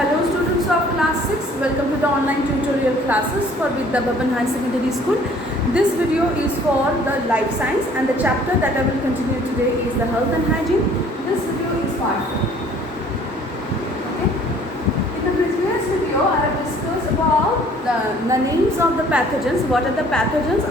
Hello students of class 6, welcome to the online tutorial classes for Vidya Bhavan High Secondary School. This video is for the life science and the chapter that I will continue today is the health and hygiene. This video is part 4. Okay. In the previous video I have discussed about the names of the pathogens, what are the pathogens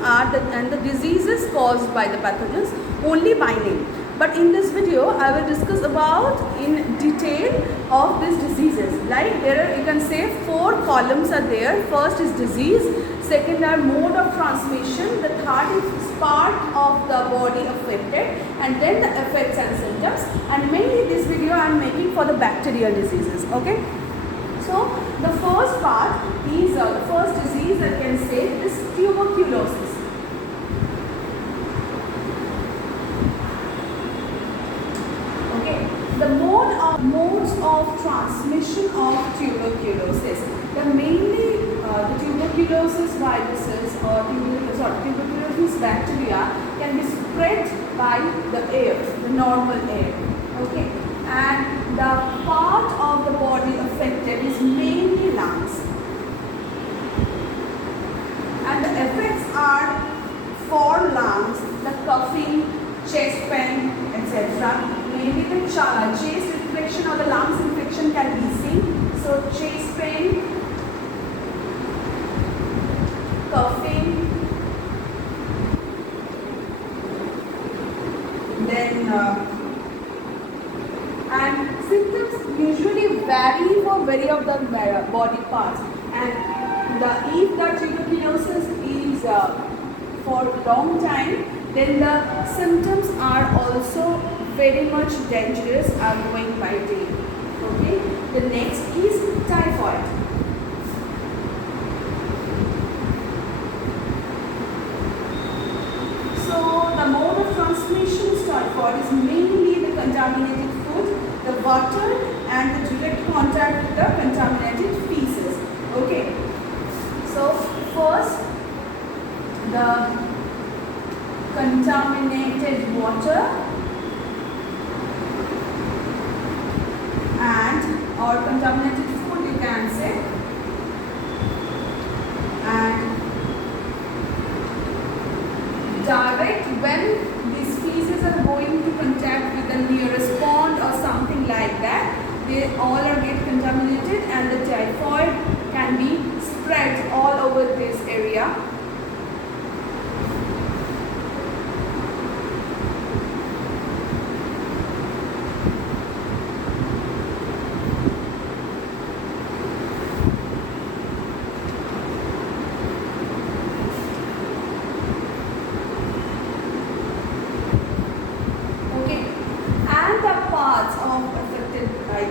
and the diseases caused by the pathogens only by name. But in this video, I will discuss about in detail of these diseases. Like there are, you can say 4 columns are there. First is disease, second are mode of transmission, the third is part of the body affected, and then the effects and symptoms. And mainly this video I am making for the bacterial diseases. Okay. So the first part is the first disease I can say is tuberculosis. The modes of transmission of tuberculosis. Mainly the tuberculosis viruses or tuberculosis bacteria can be spread by the air, the normal air. Okay, and the part of the body affected is mainly lungs, and the effects are for lungs, the coughing, chest pain, etc. Maybe the chest infection or the lungs infection can be seen. So chest pain, coughing, then and symptoms usually vary for many of the body parts. And if the tuberculosis is for a long time, then the symptoms are also very much dangerous and going by day. Okay. The next is typhoid. So the mode of transmission of typhoid is mainly the contaminated food, the water, and the direct contact with the contaminated feces. Okay. So first the contaminated water and or contaminated food you can say, and direct when these feces are going to contact with the nearest pond or something like that, they all are get contaminated and the typhoid can be spread all over this area.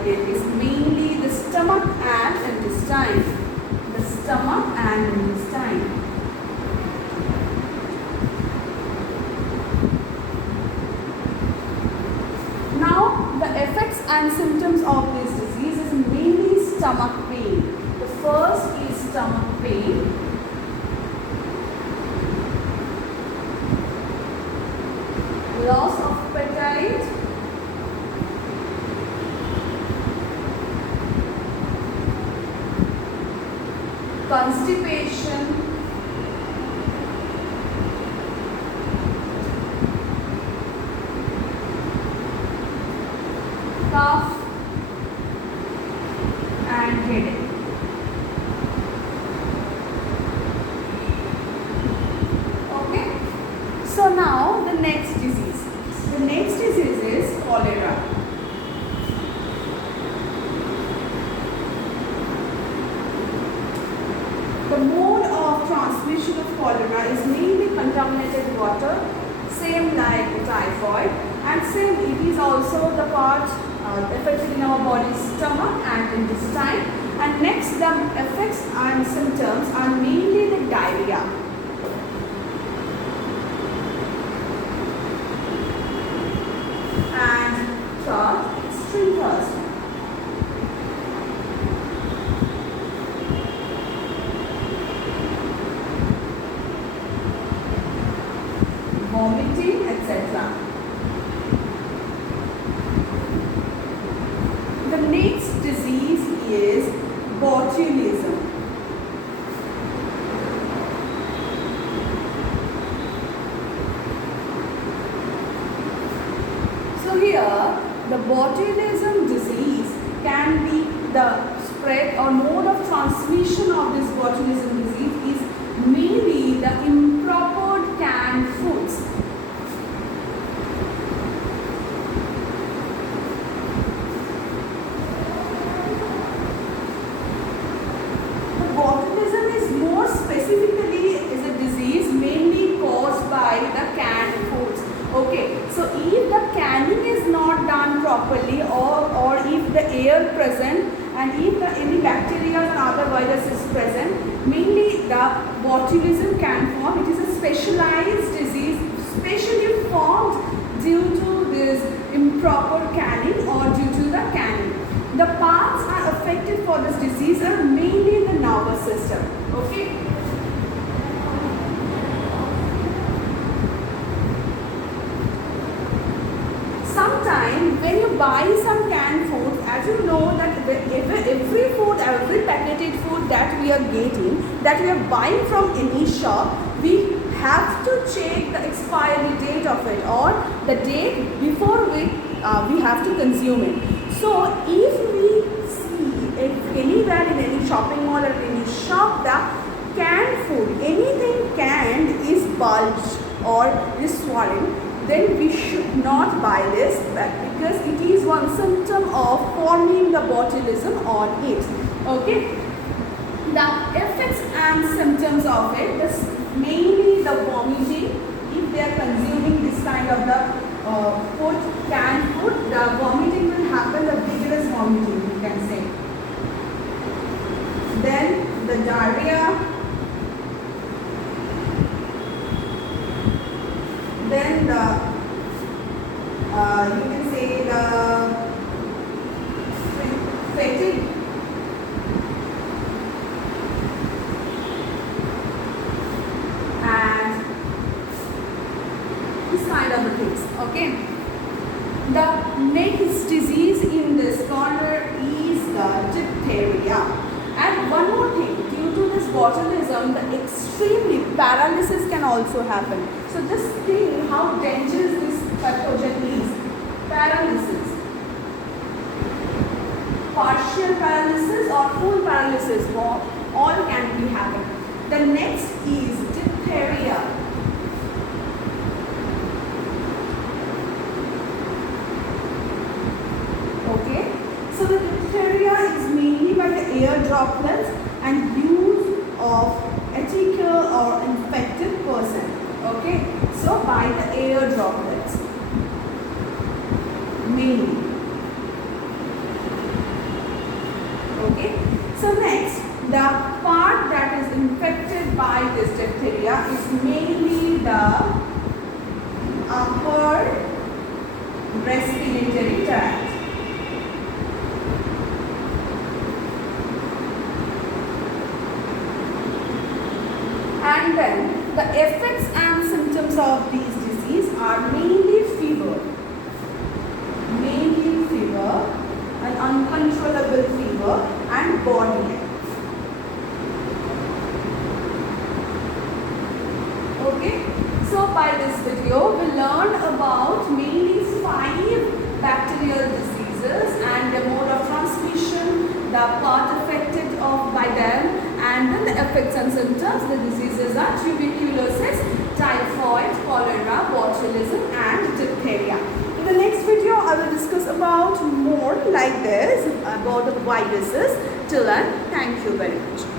Is mainly the stomach and intestine. The stomach and intestine. Now, the effects and symptoms of this disease is mainly stomach pain. The first is stomach pain. Loss of appetite. Constipation, cough, and headache. Okay. So now the next disease. The next disease is cholera. The mode of transmission of cholera is mainly contaminated water, same like typhoid, and same it is also the part affected in our body's stomach and intestine. And next the effects and symptoms are mainly the diarrhea. And third, extreme thirst. Vomiting, etc. The next disease is botulism. So here the botulism disease can be the spread or mode of transmission of this botulism disease is mainly the improper canned foods. Botulism is more specifically is a disease mainly caused by the canned foods. Okay, so if the canning is not done properly or if the air present and if any bacteria and other virus is present, mainly the botulism can form. It is a specialized disease specially formed due to this improper canning or due to the canning. The parts are affected for this disease are mainly the nervous system. Okay. Sometimes when you buy some canned food, as you know that every food, every packaged food that we are getting, that we are buying from any shop, we have to check the expiry date of it or the date before we have to consume it. So if we see anywhere in any shopping mall or any shop the canned food, anything canned is bulged or is swollen, then we should not buy this because it is one symptom of forming the botulism on it. Okay. The effects and symptoms of it is mainly the vomiting. If they are consuming this kind of the food, canned food, the vomiting will happen, the vigorous vomiting you can say. Then the diarrhea. Then the you can say the fatigue. And this kind of things. Okay. The next disease in this corner is the diphtheria. And one more thing, due to this botulism, the extremely paralysis can also happen. So this thing, how dangerous this pathogen is. Paralysis. Partial paralysis or full paralysis, all can be happen. The next is diphtheria. Okay, so the diphtheria is mainly by the air droplets and use of ethical or infected person. Okay, so by the air droplets mainly. Okay, so next the part that is infected by this diphtheria is mainly the upper respiratory tract. And then the effects and symptoms of these disease are mainly fever, an uncontrollable fever and body ache. Okay, so by this video we learned about mainly 5 bacterial diseases and the mode of transmission, the part affected by them, and then the effects and symptoms. The diseases are tuberculosis, typhoid, cholera, botulism and diphtheria. In the next video I will discuss about more like this, about the viruses. Till then, thank you very much.